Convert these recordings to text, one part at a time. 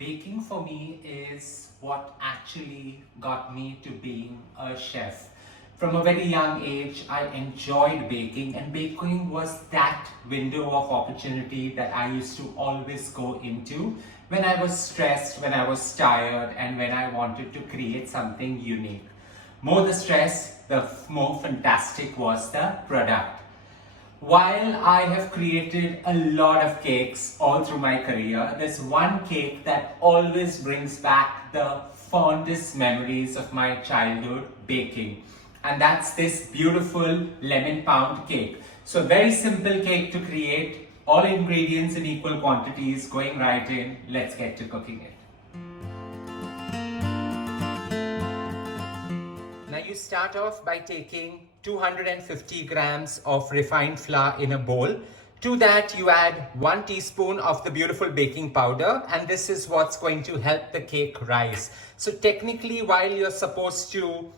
Baking for me is what actually got me to being a chef. From a very young age, I enjoyed baking, and baking was that window of opportunity that I used to always go into when I was stressed, when I was tired, and when I wanted to create something unique. More the stress, the more fantastic was the product. While I have created a lot of cakes all through my career, there's one cake that always brings back the fondest memories of my childhood baking. And that's this beautiful lemon pound cake. So very simple cake to create, all ingredients in equal quantities, going right in. Let's get to cooking it. Now you start off by taking 250 grams of refined flour in a bowl. To that you add 1 teaspoon of the beautiful baking powder, and this is what's going to help the cake rise. So technically, while you're supposed to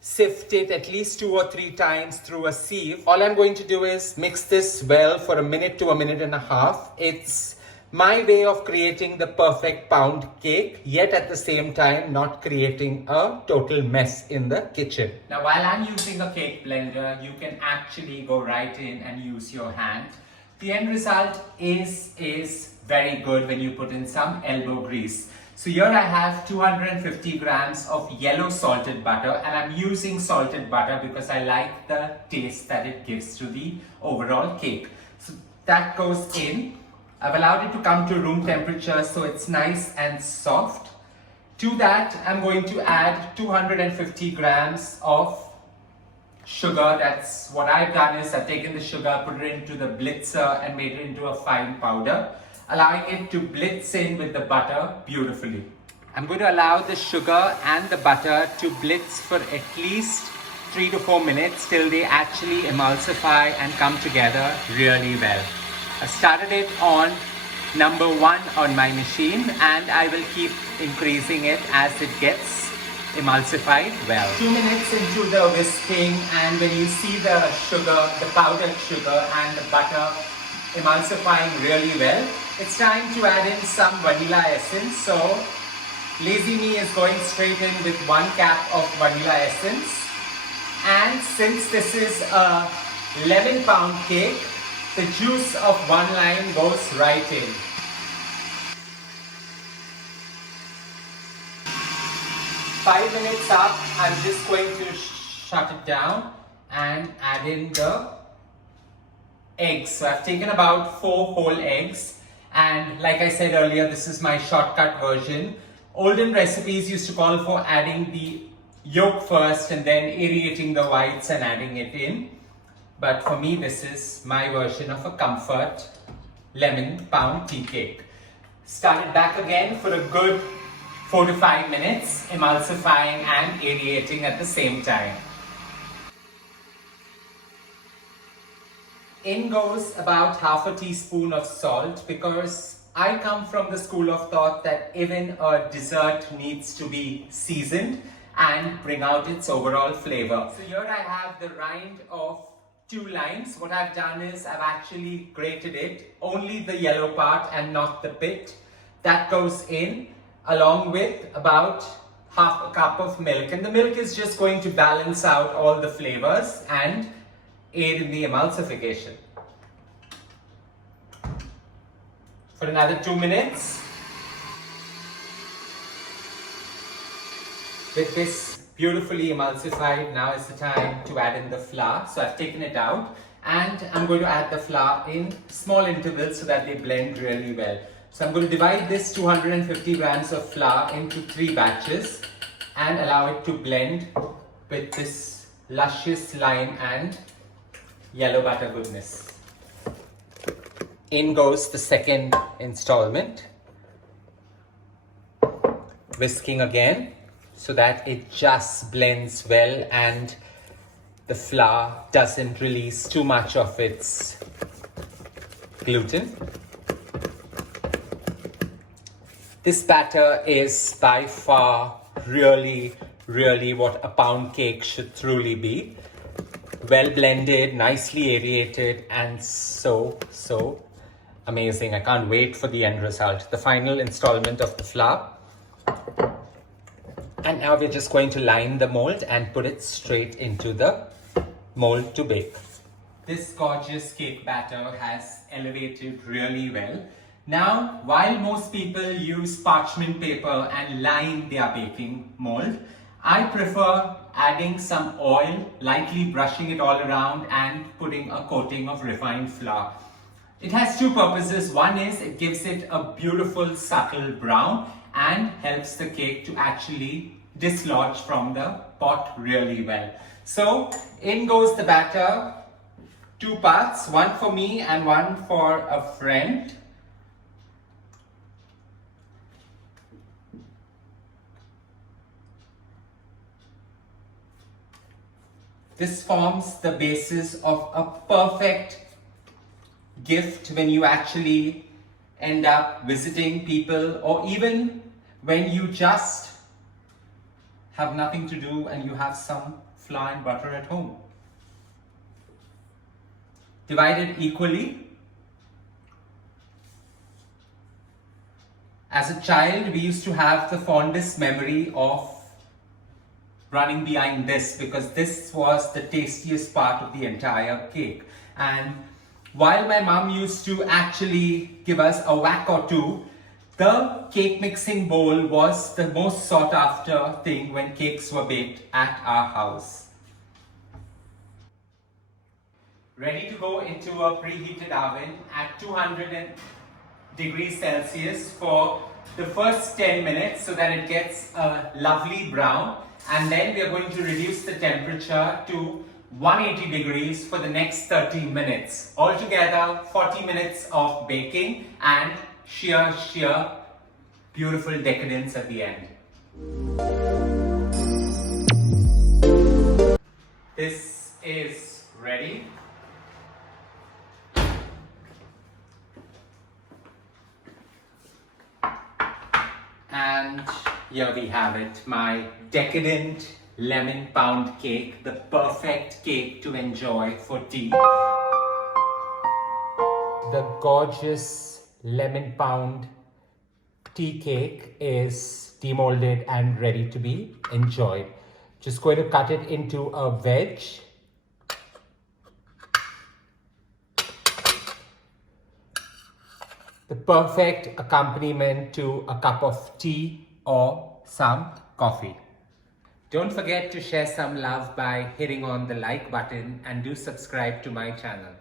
sift it at least 2 or 3 times through a sieve, all I'm going to do is mix this well for a minute to a minute and a half. It's my way of creating the perfect pound cake, yet at the same time not creating a total mess in the kitchen. Now while I'm using a cake blender, you can actually go right in and use your hand. The end result is very good when you put in some elbow grease. So here I have 250 grams of yellow salted butter, and I'm using salted butter because I like the taste that it gives to the overall cake. So that goes in. I've allowed it to come to room temperature so it's nice and soft. To that, I'm going to add 250 grams of sugar. That's what I've done is I've taken the sugar, put it into the blitzer and made it into a fine powder, allowing it to blitz in with the butter beautifully. I'm going to allow the sugar and the butter to blitz for at least 3 to 4 minutes till they actually emulsify and come together really well. I started it on number 1 on my machine, and I will keep increasing it as it gets emulsified well. 2 minutes into the whisking, and when you see the sugar, the powdered sugar and the butter emulsifying really well, it's time to add in some vanilla essence. So lazy me is going straight in with 1 cap of vanilla essence. And since this is a lemon pound cake, the juice of 1 lime goes right in. Five minutes up, I'm just going to shut it down and add in the eggs. So I've taken about 4 whole eggs, and like I said earlier, this is my shortcut version. Olden recipes used to call for adding the yolk first and then aerating the whites and adding it in. But for me, this is my version of a comfort lemon pound tea cake. Start it back again for a good 4 to 5 minutes, emulsifying and aerating at the same time. In goes about half a teaspoon of salt, because I come from the school of thought that even a dessert needs to be seasoned and bring out its overall flavor. So here I have the rind of 2 limes. What I've done is I've actually grated it, only the yellow part and not the pit. That goes in along with about half a cup of milk, and the milk is just going to balance out all the flavors and aid in the emulsification. For another 2 minutes. With this beautifully emulsified, now is the time to add in the flour. So I've taken it out, and I'm going to add the flour in small intervals so that they blend really well. So I'm going to divide this 250 grams of flour into 3 batches and allow it to blend with this luscious lime and yellow butter goodness. In goes the second installment. Whisking again, so that it just blends well and the flour doesn't release too much of its gluten. This batter is by far really what a pound cake should truly be. Well blended, nicely aerated, and so Amazing. I can't wait for the end result. The final installment of the flour. And now we're just going to line the mold and put it straight into the mold to bake. This gorgeous cake batter has elevated really well. Now, while most people use parchment paper and line their baking mold, I prefer adding some oil, lightly brushing it all around and putting a coating of refined flour. It has two purposes. One is it gives it a beautiful subtle brown and helps the cake to actually dislodge from the pot really well. So in goes the batter, 2 parts, one for me and one for a friend. This forms the basis of a perfect gift when you actually end up visiting people, or even when you just have nothing to do and you have some flour and butter at home. Divide it equally. As a child, we used to have the fondest memory of running behind this, because this was the tastiest part of the entire cake. And while my mom used to actually give us a whack or two, the cake mixing bowl was the most sought after thing when cakes were baked at our house. Ready to go into a preheated oven at 200 degrees Celsius for the first 10 minutes so that it gets a lovely brown. And then we are going to reduce the temperature to 180 degrees for the next 30 minutes. Altogether, 40 minutes of baking and sheer beautiful decadence at the end. This is ready. And here we have it, my decadent lemon pound cake, the perfect cake to enjoy for tea. The gorgeous lemon pound tea cake is demolded and ready to be enjoyed. Just going to cut it into a wedge. The perfect accompaniment to a cup of tea or some coffee. Don't forget to share some love by hitting on the like button and do subscribe to my channel.